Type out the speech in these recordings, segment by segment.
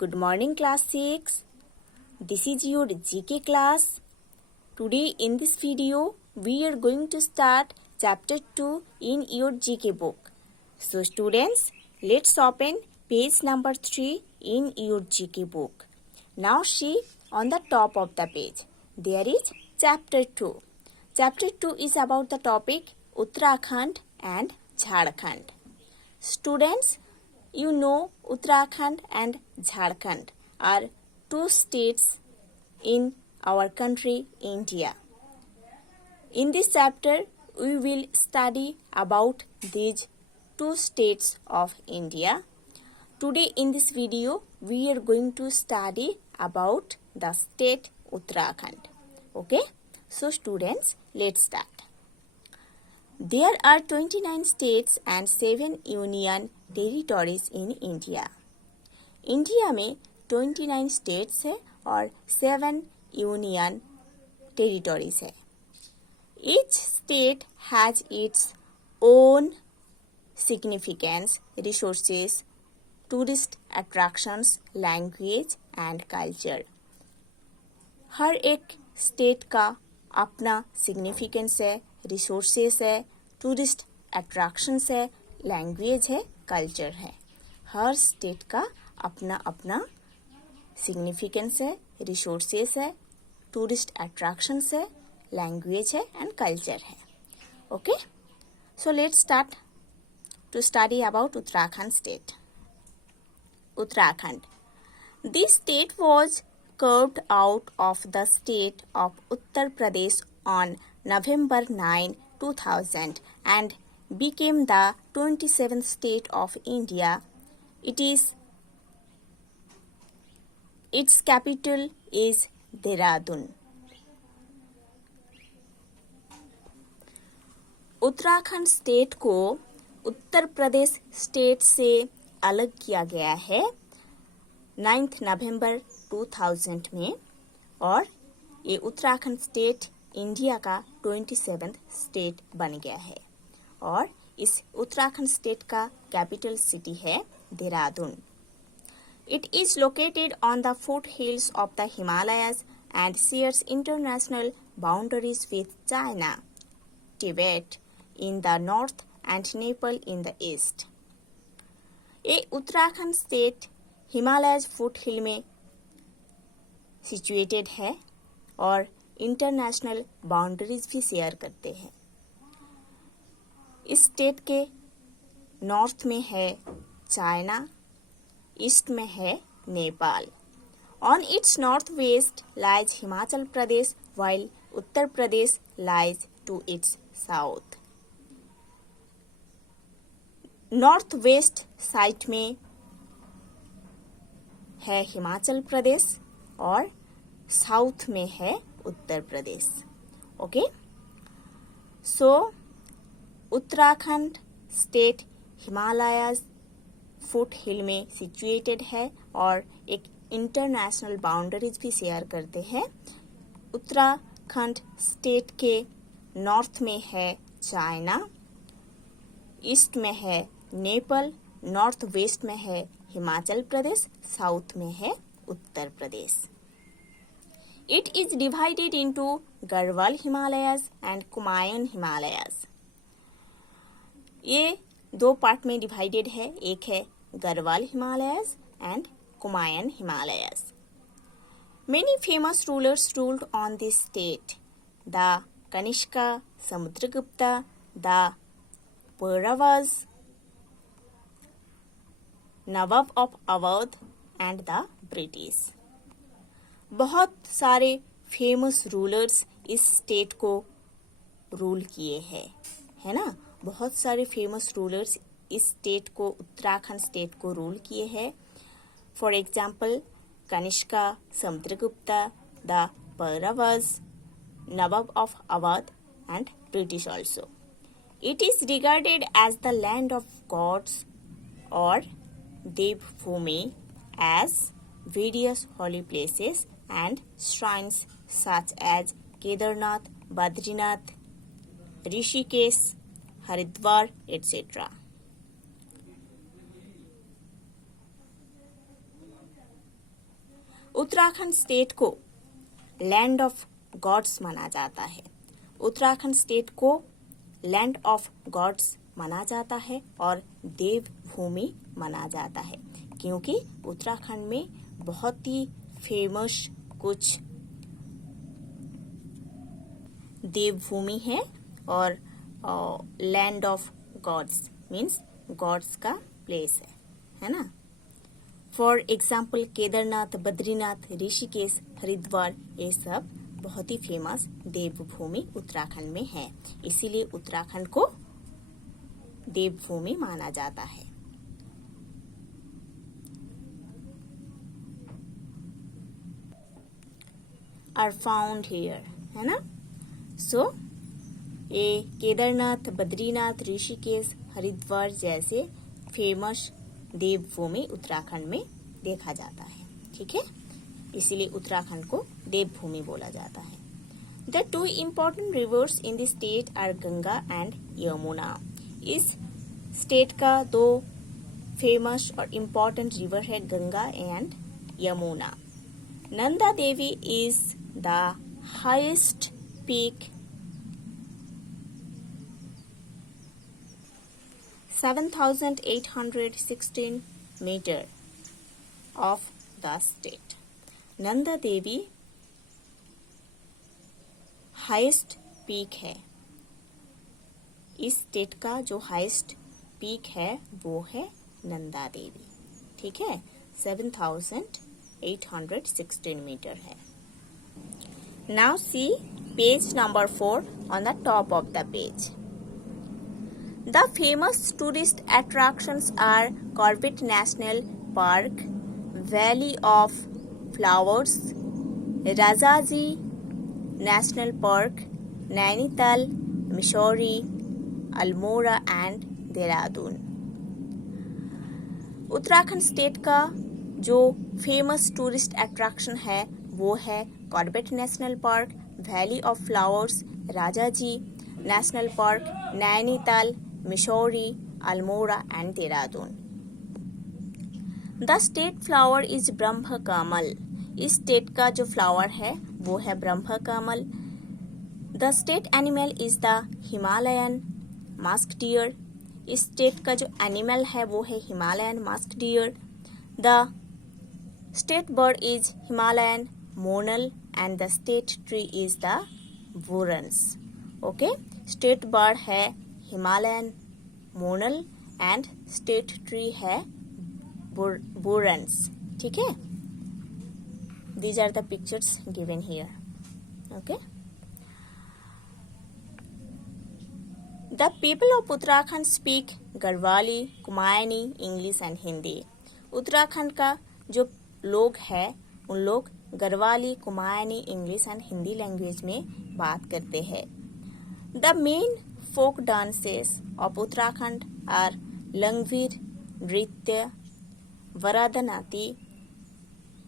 Good morning, class 6. This is your GK class. Today in this video, we are going to start chapter 2 in your GK book. So students, let's open page number 3 in your GK book. Now see on the top of the page, there is chapter 2. Chapter 2 is about the topic Uttarakhand and Jharkhand. Students, you know Uttarakhand and Jharkhand are two states in our country, India. In this chapter, we will study about these two states of India. Today in this video, we are going to study about the state Uttarakhand. Okay? So students, let's start. There are 29 states and 7 union territories in India. India में 29 states है और 7 union territories है. Each state has its own significance, resources, tourist attractions, language and culture. हर एक state का अपना significance है, resources है, tourist attractions है, लैंग्वेज है, कल्चर है. हर स्टेट का अपना अपना सिग्निफिकेंस है, रिसोर्सेस है, टूरिस्ट अट्रैक्शंस है, लैंग्वेज है एंड कल्चर है. Okay, so let's start to study about Uttarakhand state. Uttarakhand. This state was carved out of the state of Uttar Pradesh on November 9, 2000 and became the 27th state of India. Its capital is Dehradun. Uttarakhand state को Uttar Pradesh state से अलग किया गया है 9 नवंबर 2000 में और ये Uttarakhand state India का 27th स्टेट बन गया है और इस उत्तराखंड स्टेट का कैपिटल सिटी है Dehradun. It is located on the foot hills of the Himalayas and shares international boundaries with China, Tibet in the north and Nepal in the east. ये Uttarakhand state Himalayas foot hill में situated है और इंटरनेशनल बाउंड्रीज भी share करते हैं. इस state के north में है चाइना, ईस्ट में है Nepal. On its north west lies Himachal Pradesh while Uttar Pradesh lies to its south. North west side में है हिमाचल प्रदेश और साउथ में है Uttar Pradesh. Okay, so Uttarakhand state Himalayas foot hill में सिचुएटेड है और एक इंटरनेशनल बाउंड्रीज भी शेयर करते हैं. उत्तराखंड स्टेट के नॉर्थ में है चाइना, ईस्ट में है नेपाल, नॉर्थ वेस्ट में है हिमाचल प्रदेश, साउथ में है Uttar Pradesh. It is divided into Garhwal Himalayas and Kumaon Himalayas. ये दो पार्ट में डिवाइडेड है, एक है Garhwal Himalayas and Kumaon Himalayas. Many famous rulers ruled on this state. The Kanishka, Samudragupta, the Pauravas, Nawab of Awadh and the British. बहुत सारे फेमस रूलर्स इस स्टेट को रूल किए हैं, है ना. बहुत सारे फेमस रूलर्स इस स्टेट को, उत्तराखंड स्टेट को रूल किए हैं. For example Kanishka, Samudragupta, the Pauravas, Nawab of Awadh and British also. It is regarded as the land of gods or Devbhumi, as various holy places and shrines such as Kedarnath, Badrinath, Rishikesh, Haridwar, etc. Uttarakhand state को land of God's माना जाता है। Uttarakhand state को land of God's माना जाता है और देवभूमि माना जाता है, क्योंकि उत्तराखंड में बहुत ही फेमस कुछ देवभूमि है और land of gods means gods का प्लेस है ना। फॉर एग्जाम्पल केदारनाथ, बद्रीनाथ, ऋषिकेश, हरिद्वार, ये सब बहुत ही फेमस देवभूमि उत्तराखंड में है, इसीलिए उत्तराखंड को देवभूमि माना जाता है। आर फाउंड हियर, है ना। सो ये केदारनाथ, बद्रीनाथ, ऋषिकेश, हरिद्वार जैसे फेमस देवभूमि उत्तराखंड में देखा जाता है, ठीक है। इसीलिए उत्तराखंड को देवभूमि बोला जाता है। The two important rivers in the state are Ganga and Yamuna. इस स्टेट का दो फेमस और इम्पोर्टेंट रिवर है Ganga and Yamuna. Nanda Devi is the highest peak 7,816 meter of the state. Nanda Devi highest peak है। इस स्टेट का जो हाईएस्ट पीक है वो है नंदा देवी, ठीक है। 7,816 मीटर है। Now see page number 4 on the top of the page. The famous tourist attractions are Corbett National Park, Valley of Flowers, Rajaji National Park, Nainital, Missouri, Almora and Dehradun. Uttarakhand state का जो famous tourist attraction है वो है Corbett national park, valley of flowers, Rajaji national park, Nainital, Mussoorie, Almora and Dehradun. The state flower is Brahma Kamal. इस state का जो flower है वो है Brahma Kamal. The state animal is the Himalayan musk deer. इस स्टेट का जो एनिमल है वो है Himalayan musk deer. The state bird is Himalayan monal and the state tree is the burans. Okay, state bird है Himalayan monal and state tree है वुरन्स, ठीक है। These are the pictures given here. Okay. The people of Uttarakhand speak Garhwali, Kumaoni, English and Hindi. Uttarakhand का जो लोग हैं उन लोग Garhwali, Kumaoni, English and Hindi language में बात करते हैं। The main folk dances of Uttarakhand are Langvir Nritya, Baradanati,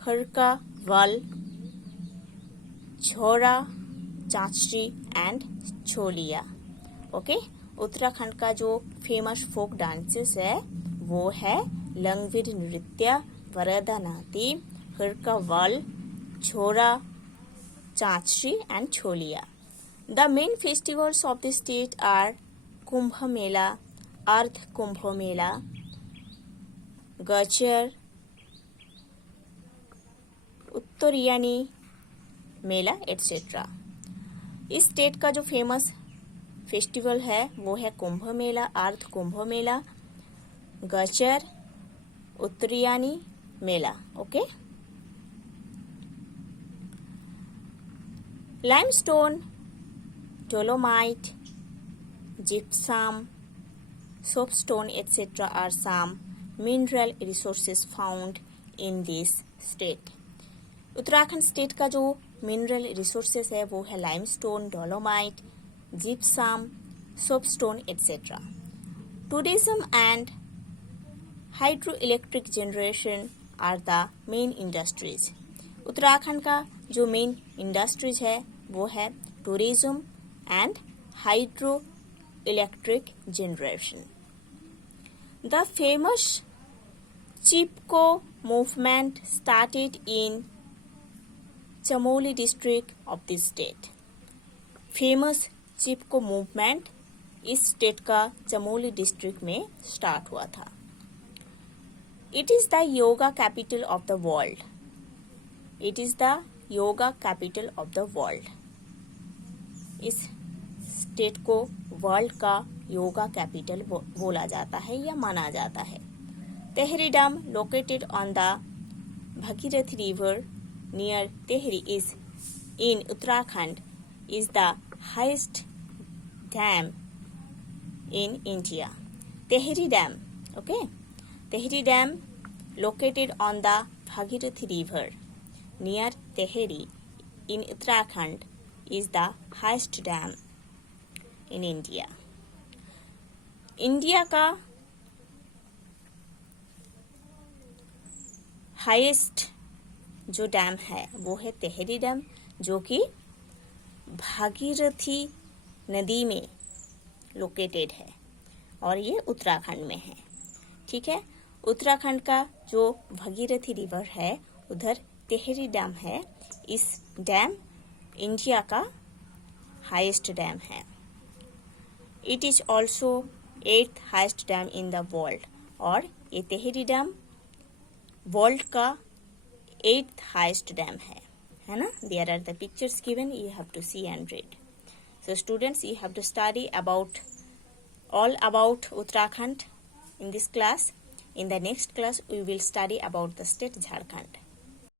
Hurka Baul, Chhora, Chanchari and Chholiya. Okay, Uttarakhand का जो फेमस फोक डांसेस है वो है लंगवीर Nritya, Baradanati, Hurka Baul, Chhora, Chanchari and Chholiya. The main festivals of the state are Kumbh Mela, Ardh Kumbh Mela, Gauchar, Uttarayani Mela etcetera. इस स्टेट का जो फेमस फेस्टिवल है वो है Kumbh Mela, Ardh Kumbh Mela, Gauchar, Uttarayani Mela. Okay, limestone, dolomite, gypsum, soapstone etc. are some mineral resources found in this state. Uttarakhand state का जो मिनरल रिसोर्सेस है वो है limestone, dolomite, gypsum, soapstone etcetera. Tourism and hydro electric generation are the main industries. Uttarakhand का जो main industries है वो है tourism and hydro electric generation. The famous Chipko movement started in Chamoli district of this state. Famous Chipko movement इस state का Chamoli district में start हुआ था। It is the yoga capital of the world. It is the yoga capital of the world. इस state को world का yoga capital बोला जाता है या माना जाता है। Tehri dam located on the Bhagirathi river near Tehri is in Uttarakhand is the highest dam in India. Tehri Dam, okay? Tehri Dam located on the Bhagirathi River near Tehri in Uttarakhand is the highest dam in India. India का highest जो dam है वो है Tehri dam, जो कि भागीरथी नदी में located है और ये उत्तराखंड में है। ठीक है, उत्तराखंड का जो भागीरथी रिवर है उधर तेहरी डैम है। इस डैम इंडिया का हाईएस्ट डैम है। It is also 8th highest dam in the world, और ये तेहरी डैम वर्ल्ड का 8th हाईएस्ट डैम है ना। There are the pictures given, you have to see and read. So students, you have to study all about Uttarakhand in this class. In the next class we will study about the state Jharkhand.